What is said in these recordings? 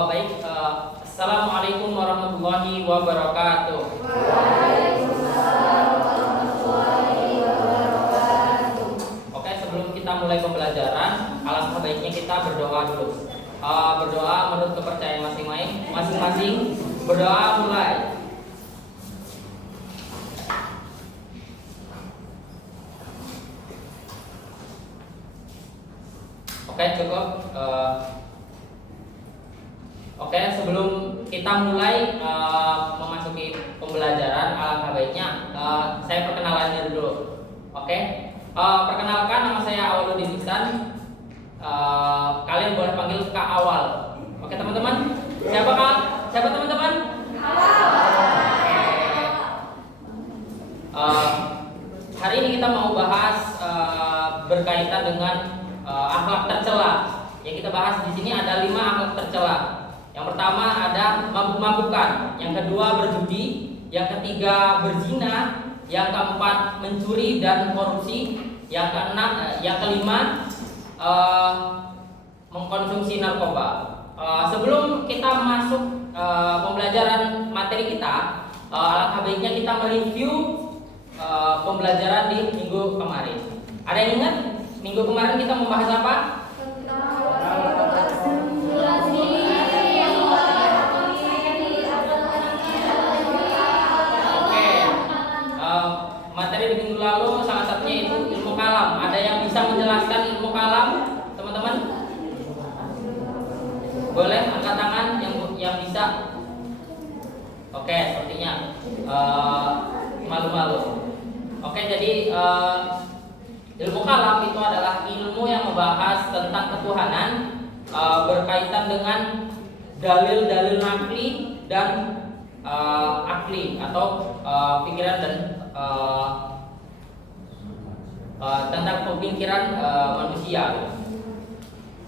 Baik, Assalamualaikum warahmatullahi wabarakatuh. Waalaikumsalam warahmatullahi wabarakatuh. Oke, sebelum kita mulai pembelajaran, alangkah baiknya kita berdoa dulu. Berdoa menurut kepercayaan masing-masing. Berdoa mulai. Oke, cukup. Oke, sebelum kita mulai memasuki pembelajaran, alangkah baiknya saya perkenalan diri dulu. Oke, perkenalkan, nama saya Awaludin Ihsan. Kalian boleh panggil Kak Awal. Oke, teman-teman. Siapa Kak? Siapa teman-teman? Hari ini kita mau bahas berkaitan dengan akhlak tercela. Yang kita bahas di sini ada 5 akhlak tercela. Yang pertama ada mabuk-mabukan, yang kedua berjudi, yang ketiga berzina, yang keempat mencuri dan korupsi, yang kelima mengkonsumsi narkoba. Sebelum kita masuk pembelajaran materi kita, alangkah baiknya kita mereview pembelajaran di minggu kemarin. Ada yang ingat minggu kemarin kita membahas apa? Materi di minggu lalu salah satunya itu ilmu kalam. Ada yang bisa menjelaskan ilmu kalam, teman-teman? Boleh angkat tangan yang bisa. Oke, sepertinya malu-malu. Oke, jadi ilmu kalam itu adalah ilmu yang membahas tentang ketuhanan berkaitan dengan dalil-dalil nakli dan akli atau pikiran dan tentang pemikiran manusia.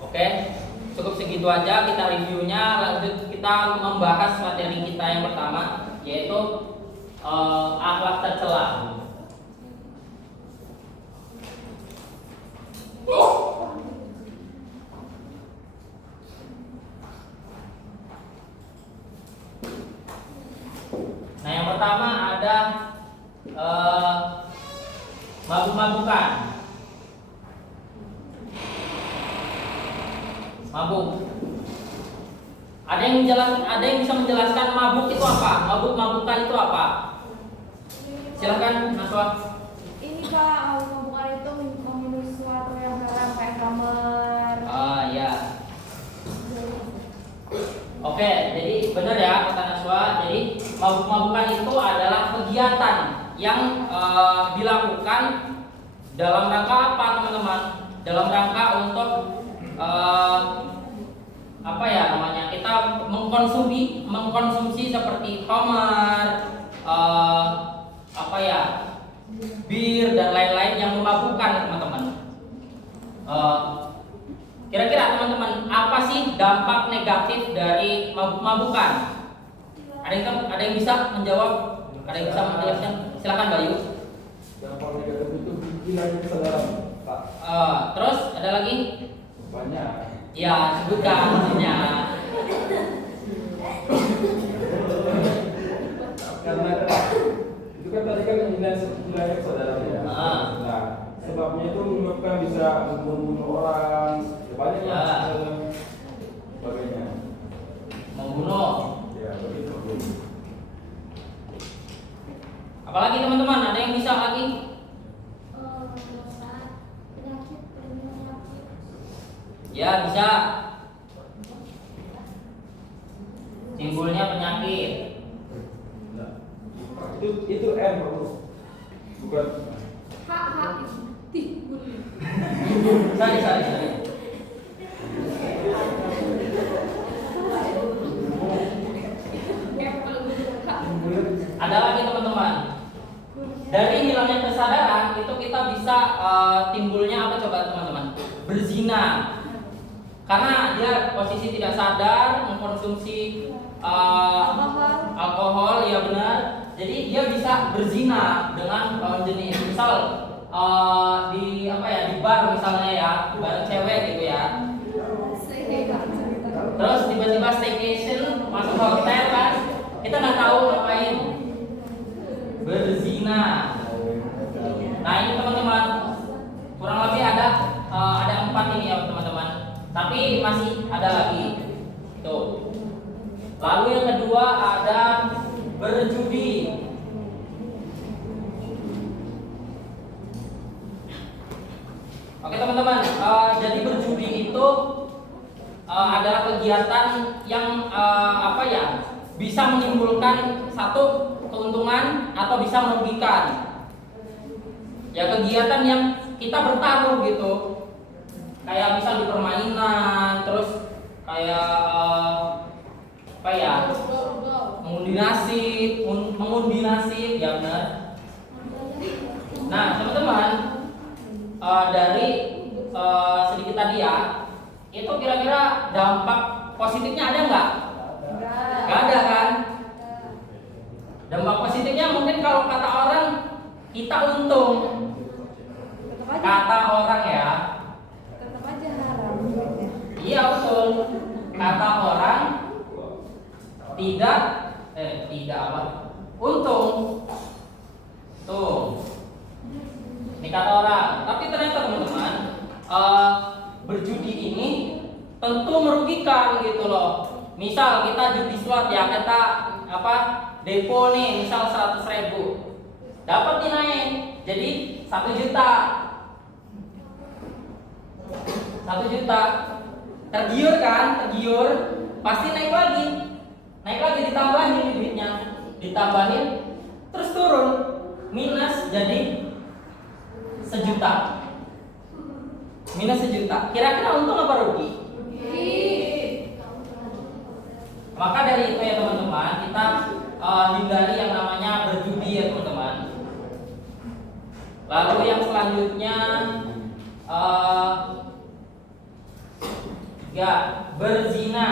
Oke, cukup segitu aja kita reviewnya. Lanjut kita membahas materi kita yang pertama, yaitu akhlak tercela. Nah, yang pertama ada mabuk-mabukan. Mabuk. Ada yang bisa menjelaskan mabuk itu apa? Mabuk-mabukan itu apa? Silakan, Naswa. Ini Pak, mabuk-mabukan itu meminum sesuatu yang haram kayak kamar. Ya. Oke, jadi benar ya kata Naswa. Jadi mabuk-mabukan itu adalah kegiatan yang dilakukan dalam rangka apa, teman-teman? Dalam rangka untuk kita mengkonsumsi seperti khamar, bir dan lain-lain yang memabukkan, teman-teman. Kira-kira teman-teman, apa sih dampak negatif dari mabuk-mabukan? Ada yang bisa menjawab? Ada yang bisa menjelaskan? Silakan Bayu. Dampak negatif itu hilang kesadaran, Pak. Terus ada lagi? Banyak. Ya, sebutkan maksudnya. Karena itu kan tadi kan hilang kesadaran ya. Nah, sebabnya itu menyebabkan bisa membunuh orang, banyak Ya. sebagainya. Membunuh. Ya, begitu. Apalagi teman-teman, ada yang bisa lagi? Ya, bisa. Timbulnya penyakit. Nah, itu M bukan. Sorry. Ada lagi teman-teman. Dari hilangnya kesadaran itu kita bisa timbulnya apa coba teman-teman? Berzina. Karena dia posisi tidak sadar mengkonsumsi alkohol, ya benar. Jadi dia bisa berzina dengan lawan jenis. Misal di bar misalnya ya, bareng cewek gitu ya. Terus tiba-tiba staycation masuk hotel kan, kita nggak tahu ngapain, berzina. Nah ini teman-teman, kurang lebih ada 4 ini ya teman-teman. Tapi masih ada lagi. Tuh. Lalu yang kedua ada berjudi. Oke teman-teman, jadi berjudi itu adalah kegiatan yang bisa menimbulkan satu keuntungan atau bisa merugikan. Ya kegiatan yang kita bertaruh gitu, kayak misal di permainan, terus kayak mengundi nasib, ya benar. Nah teman-teman, dari sedikit tadi ya, itu kira-kira dampak positifnya ada nggak? Nggak ada kan? Dampak positifnya mungkin kalau kata orang kita untung. Kata orang ya. Tetap aja haram. Iya betul. Kata orang tidak apa? Untung. Tuh. Ini kata orang. Tapi ternyata teman-teman, berjudi ini tentu merugikan gitu loh. Misal kita judi slot ya, kita depo nih misal 100.000, dapat dinaik jadi 1 juta. 1 juta, tergiur kan, pasti naik lagi ditambahin duitnya, terus turun minus jadi 1 juta. Kira-kira untung apa rugi? Maka dari itu ya teman-teman, kita hindari yang namanya berjudi ya teman-teman. Lalu yang selanjutnya berzina.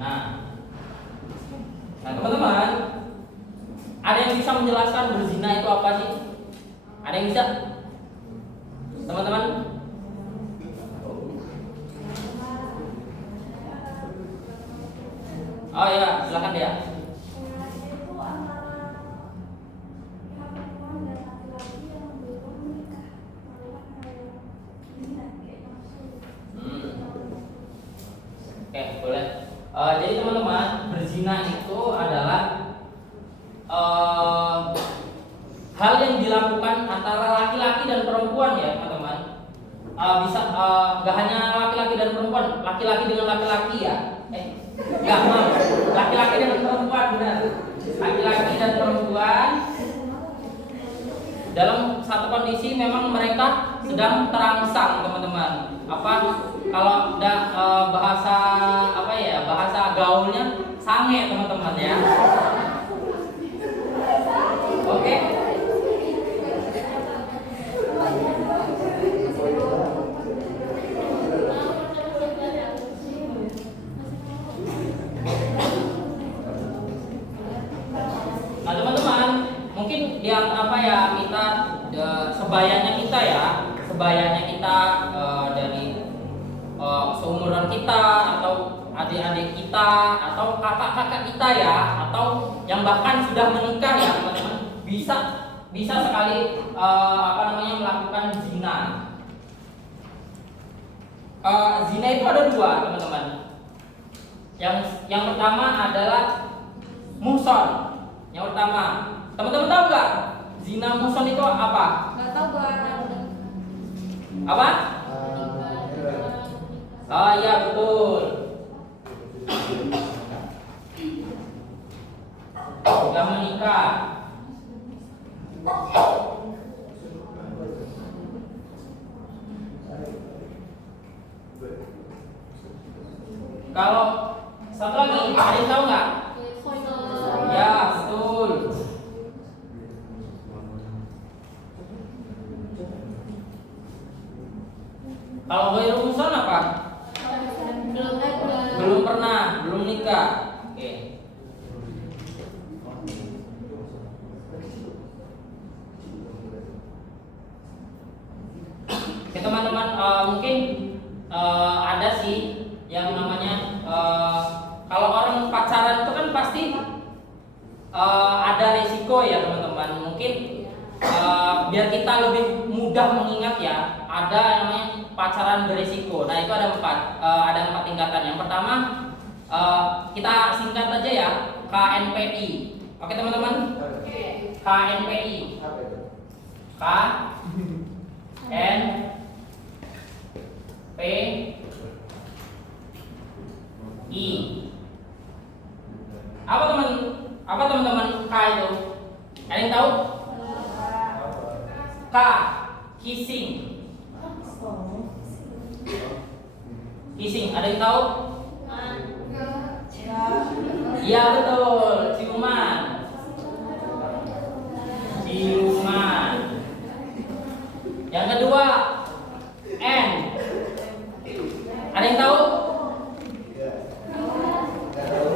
Nah teman-teman, ada yang bisa menjelaskan berzina itu apa sih? Ada yang bisa? Teman-teman? Oh ya, silakan ya. Itu antara pihak perempuan dan laki-laki yang belum menikah, Oke, boleh. Jadi teman-teman, berzina itu adalah hal yang dilakukan antara laki-laki dan perempuan ya teman-teman. Bisa gak hanya laki-laki dan perempuan, laki-laki dengan laki-laki ya. Laki-laki dengan perempuan, benar. Laki-laki dan perempuan dalam satu kondisi memang mereka sedang terangsang teman-teman. Kalau bahasa gaulnya sange teman-teman ya. Oke. Nah teman-teman, mungkin kita sebayanya kita dari seumuran kita atau adik-adik kita atau kakak-kakak kita ya, atau yang bahkan sudah menikah ya teman-teman, bisa sekali melakukan zina. Zina itu ada 2 teman-teman. Yang pertama adalah muhson. Yang pertama, teman-teman tahu nggak zina muhson itu apa? Nggak tahu Bang. Apa? Oh iya betul. Sudah menikah. Kalau satu lagi, ada yang tahu nggak? Ya betul. Kalau ghairu muhsan apa? Belum pernah, belum nikah. Oke. Oke teman-teman, mungkin sih yang namanya kalau orang pacaran itu kan pasti ada resiko ya teman-teman. Mungkin biar kita lebih mudah mengingat ya, ada yang namanya pacaran beresiko. Nah itu ada empat tingkatan. Yang pertama kita singkat aja ya, KNPI. Oke teman-teman? KNPI. K N P I. Apa teman-teman K itu? Ada yang tahu? K, kissing. Kissing, ada yang tahu? Iya betul, ciuman. Ciuman. Yang kedua, N. Ada yang tahu?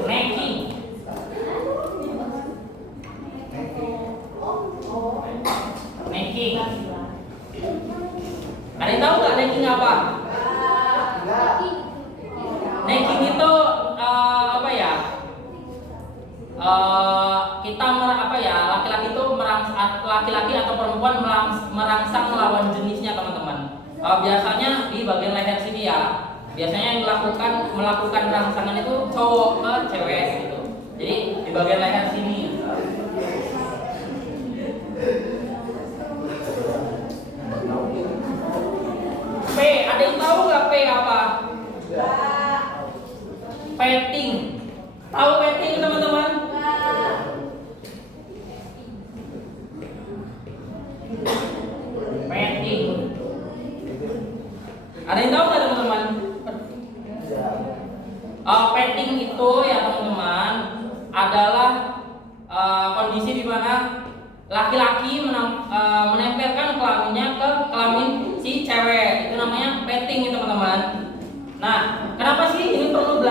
Necking. Necking. Ada yang tahu nggak necking apa? Necking itu apa ya? Kita laki-laki itu laki-laki atau perempuan merangsang lawan jenisnya teman-teman. Biasanya di bagian leher sini ya. Biasanya yang melakukan rangsangan itu cowok ke cewek gitu. Jadi di bagian leher sini. P, ada yang tahu nggak P apa? Petting. Tahu petting teman-teman? Petting. Ada yang tahu nggak teman-teman? Petting itu ya teman-teman adalah kondisi di mana laki-laki menempelkan kelaminnya ke kelamin si cewek. Itu namanya petting ya teman-teman. Nah, kenapa sih ini perlu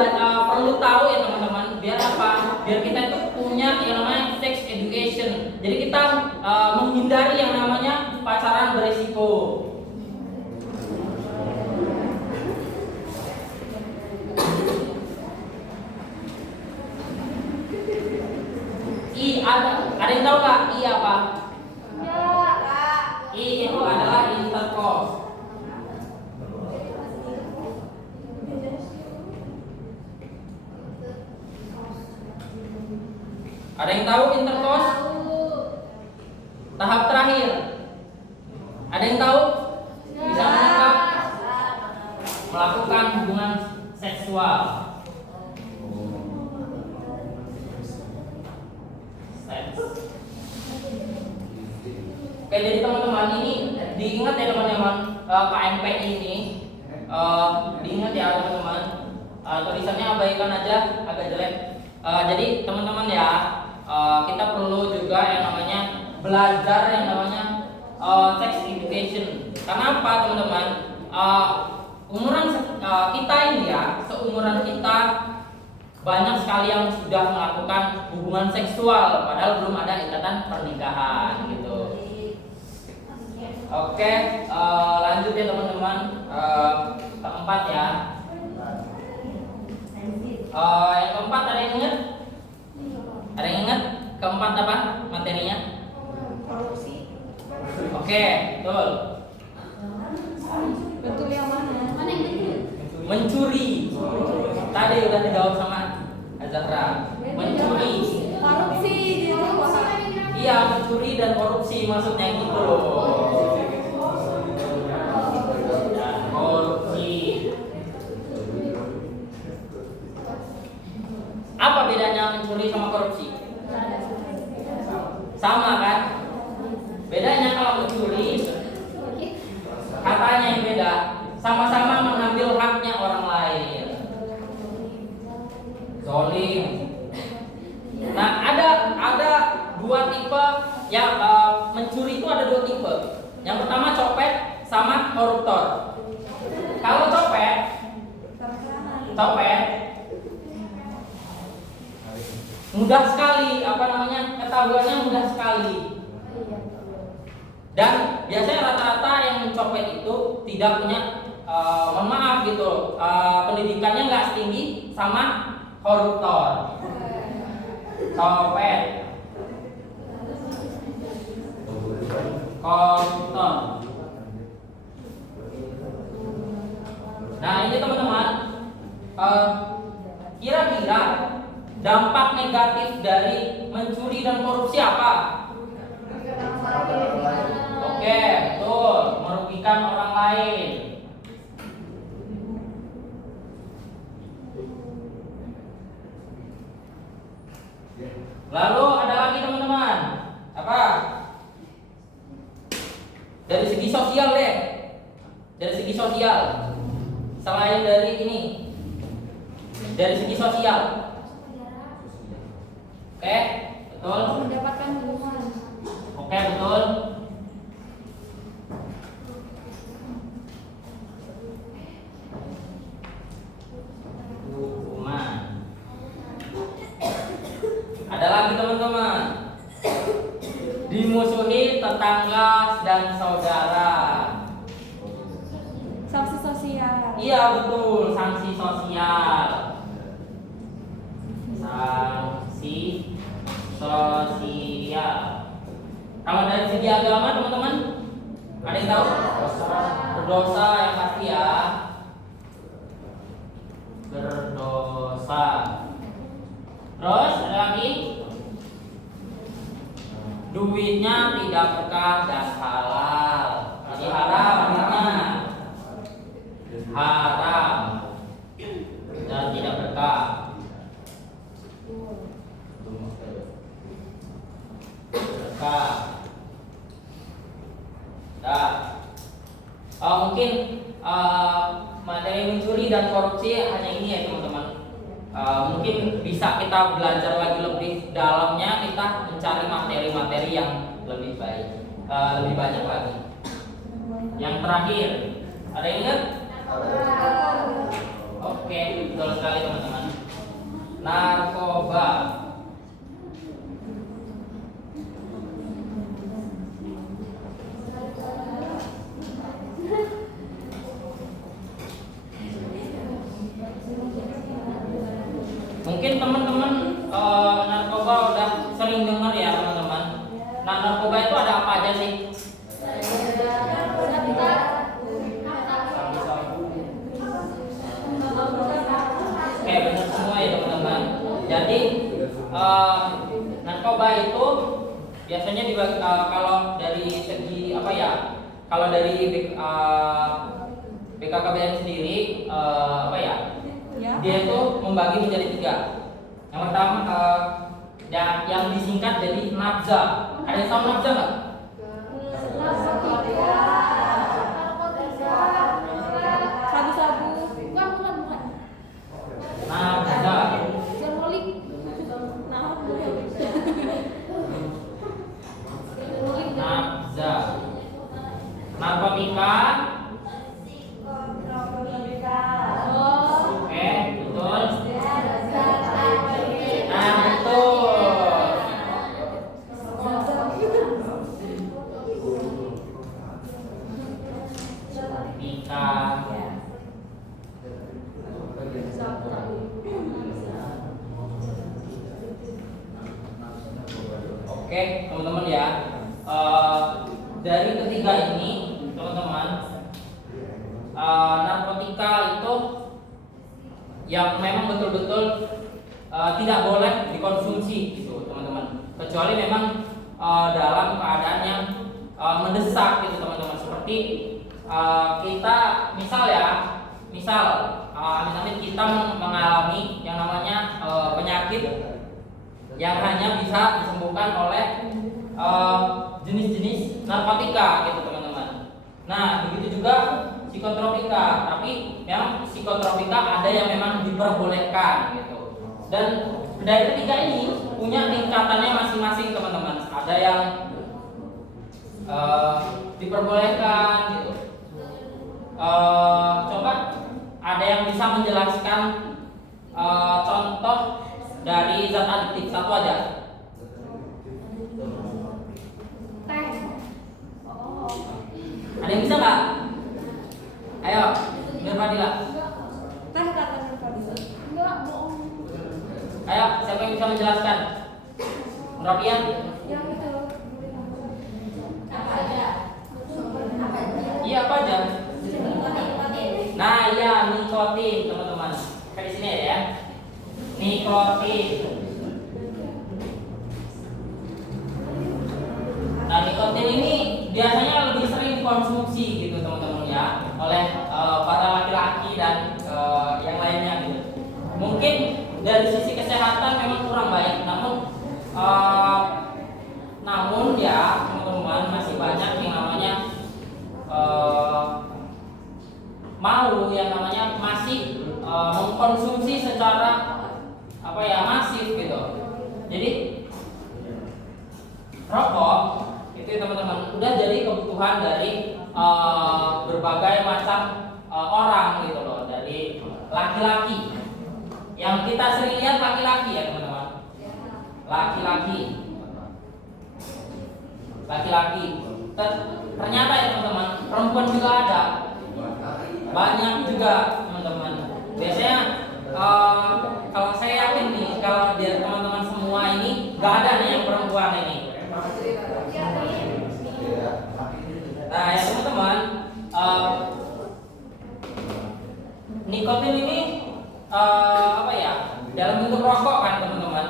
tahu ya teman-teman? Biar apa? Biar kita itu punya yang namanya sex education. Jadi kita menghindari yang namanya pacaran beresiko. I, ada yang tahu nggak I apa? I itu adalah intercourse. Ada yang tahu intercourse? Tahap terakhir. Ada yang tahu? Bisa menangkap? Melakukan hubungan seksual. Oke, jadi teman-teman ini diingat ya teman-teman, KNP ini diingat ya teman-teman. Tulisannya abaikan aja, agak jelek. Jadi teman-teman ya, kita perlu juga yang namanya belajar yang namanya sex education. Karena apa teman-teman? Umuran kita ini ya, seumuran kita banyak sekali yang sudah melakukan hubungan seksual padahal belum ada ikatan pernikahan gitu. Oke, lanjut ya teman-teman. Keempat ya. Yang keempat ada yang ingat? Ada yang ingat? Keempat apa materinya? Korupsi. Oke, betul. Betul yang mana? Mencuri. Tadi udah dijawab sama Azahra. Mencuri. Korupsi itu Iya, mencuri dan korupsi maksudnya gitu loh. Korupsi. Apa bedanya mencuri sama korupsi? Sama kan? Bedanya kalau mencuri katanya yang beda, sama-sama mengambil haknya orang lain. Zolim. Nah, ada dua tipe yang mencuri itu ada dua tipe. Yang pertama copet sama koruptor. Kalau copet mudah sekali, ketahuannya mudah sekali. Dan biasanya rata-rata yang mencopet itu tidak punya mohon maaf gitu, pendidikannya nggak setinggi sama koruptor. Copet, koruptor. Nah ini teman-teman, kira-kira dampak negatif dari mencuri dan korupsi apa? Oke, betul, merugikan orang lain. Lalu ada lagi teman-teman, apa? Dari segi sosial deh, dari segi sosial. Selain dari ini, dari segi sosial. Oke, betul. Mendapatkan hukuman. Oke, betul. Hukuman. Ada lagi teman-teman. Dimusuhi tetangga dan saudara. Sanksi sosial. Iya betul, sanksi sosial. Sanksi sosial. Kalau dari segi agama teman-teman, ada yang tahu? Berdosa yang pasti ya. Berdosa. Terus ada lagi? Duitnya tidak berkah dan halal. Jadi haram duitnya. Haram dan tidak berkah. Berkah. Nah, mungkin materi mencuri dan korupsi hanya ini ya teman-teman. Mungkin bisa kita belajar lagi lebih dalamnya, kita mencari materi-materi yang lebih baik, lebih banyak lagi. Yang terakhir, ada yang ingat? Oke, betul sekali teman-teman. Narkoba. Mungkin teman-teman narkoba udah sering dengar ya teman-teman. Nah, narkoba itu ada apa aja sih? Oke, benar semua ya teman-teman. Jadi narkoba itu biasanya dibagi, kalau dari segi apa ya? Kalau dari BKKBN sendiri apa ya? Dia itu membagi menjadi 3. Yang pertama yang disingkat jadi nafza. Ada yang tahu nafza nggak? Sabu-sabu. Bukan. Nafza. Nafza. Narkotika. Oke, betul. Nah, betul. Narkotika. Oke, teman-teman ya. Dari ketiga ini, teman-teman, narkotika itu yang memang betul-betul tidak boleh dikonsumsi gitu, teman-teman. Kecuali memang dalam keadaan yang mendesak gitu, teman-teman. Seperti kita misal amit-amit kita mengalami yang namanya penyakit yang hanya bisa disembuhkan oleh jenis-jenis narkotika gitu, teman-teman. Nah, begitu juga psikotropika, tapi yang psikotropika ada yang memang diperbolehkan gitu. Dan dari ketiga ini punya tingkatannya masing-masing, teman-teman. Ada yang diperbolehkan gitu. Coba ada yang bisa menjelaskan contoh dari zat adiktif satu aja. Ada yang bisa nggak? Ayo. Fadila. Teh katanya Fadila. Enggak, bohong. Ayo, siapa yang bisa menjelaskan? Robian? Yang itu. Apa aja? Iya, apa aja? Nikotin. Nah, iya, nikotin, teman-teman. Kayak di sini ya. Nikotin. Nah, nikotin ini biasanya lebih sering dikonsumsi gitu, teman-teman ya, oleh para laki-laki dan yang lainnya gitu. Mungkin dari sisi kesehatan memang kurang baik, namun ya teman-teman masih banyak yang namanya mau yang namanya masih mengkonsumsi secara masif gitu. Jadi rokok itu teman-teman udah jadi kebutuhan dari berbagai macam orang gitu loh, dari laki-laki. Yang kita sering lihat laki-laki ya teman-teman. Laki-laki. Ternyata ya teman-teman, perempuan juga ada. Banyak juga teman-teman. Biasanya kalau saya yakin nih, kalau dari teman-teman semua ini nggak ada nih yang perempuan ini. Nah ya teman-teman, nikotin ini dalam bentuk rokok kan teman-teman,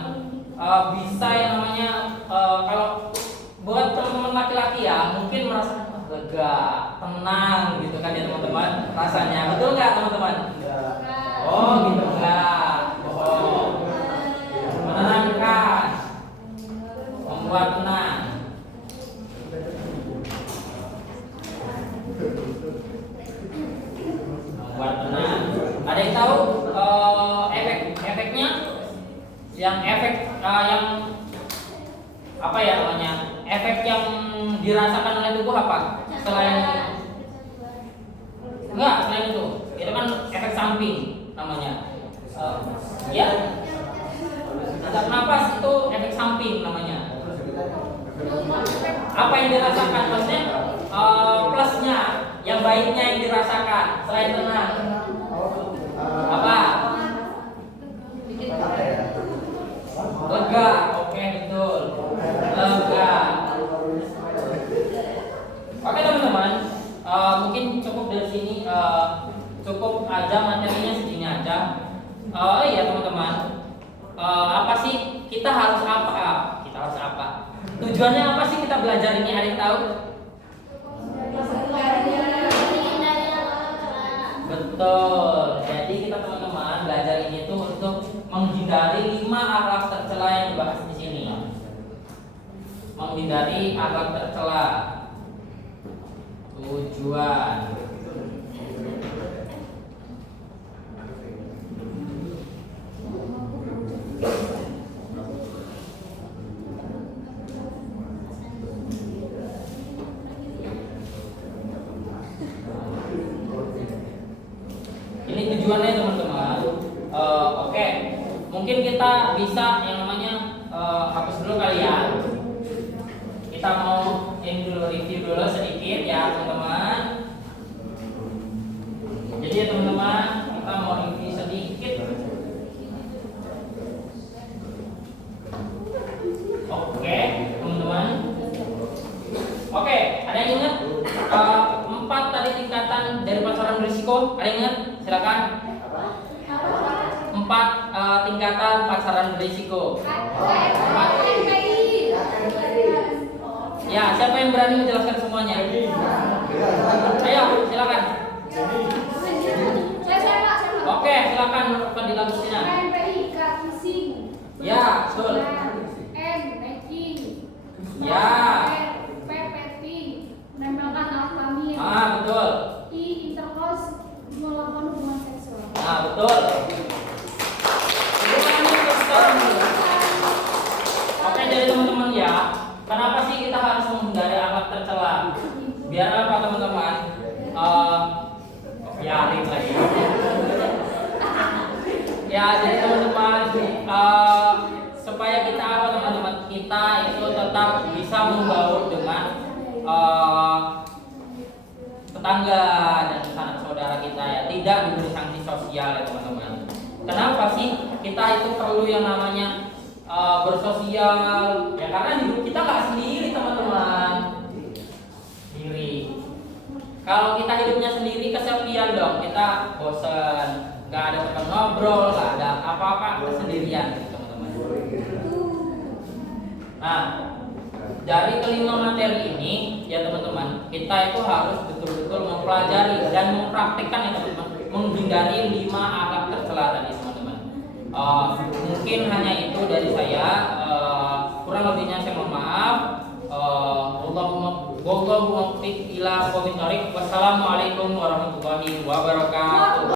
bisa yang namanya kalau buat teman-teman laki-laki ya mungkin merasa lega, tenang gitu kan ya teman-teman rasanya, betul nggak teman-teman? Oh gitu enggak, menenangkan, membuat tenang. Membuat tenang. Ada yang tahu efeknya? Yang efek yang apa ya namanya? Efek yang dirasakan oleh tubuh apa? Selain enggak, selain itu kan efek samping namanya. Ya, sesak napas itu efek samping namanya. Apa yang dirasakan? Maksudnya plusnya, yang baiknya yang dirasakan selain tenang. Apa? Lega, oke betul. Lega. Oke teman-teman, mungkin cukup dari sini, cukup aja materinya segini aja. Iya teman-teman, apa sih kita harus apa? Kita harus apa? Tujuannya apa sih kita belajar ini? Ada yang tahu? Betul. Jadi kita teman-teman belajar ini tuh untuk menghindari 5 akhlak tercela yang dibahas di sini. Menghindari akhlak tercela. Tujuan. Ini tujuannya teman-teman. Oke. Mungkin kita bisa yang namanya hapus dulu kali ya. Kita mau ini dulu, review dulu sedikit ya teman-teman. Jadi ya teman-teman, kita mau review sedikit. Oke teman-teman. Oke, ada yang ingat 4 tadi tingkatan dari pasaran berisiko? Ada yang ingat? Silakan. 4 tingkatan pasaran berisiko. 4. Ya, siapa yang berani menjelaskan semuanya? Ayo, silakan. Oke, silakan Fadila Agustina. Ya, betul. Ya. Menempelkan alat kelamin. Betul. Intercourse, melakukan hubungan seksual. Betul. Oke, jadi teman-teman ya, kenapa sih kita harus menghindari akhlak tercela? Biar apa teman-teman? Biarin lagi. Ya, jadi teman-teman, supaya kita apa teman-teman? Kita itu tetap bisa membaur dengan tetangga dan sanak saudara kita ya, tidak diberi sanksi sosial ya teman-teman. Kenapa sih kita itu perlu yang namanya bersosial? Ya karena hidup kita nggak sendiri teman-teman. Sendiri. Kalau kita hidupnya sendiri kesepian dong, kita bosen, nggak ada teman ngobrol, nggak ada apa-apa, kesendirian gitu, teman-teman. Nah, dari kelima materi ini ya teman-teman, kita itu harus betul-betul mempelajari dan mempraktikkan ya teman-teman, menghindari 5 akhlak tercela tadi teman-teman. Mungkin hanya itu dari saya, kurang lebihnya saya mohon maaf. Wallahu muwaffiq ila aqwamit thoriq. Wassalamualaikum warahmatullahi wabarakatuh.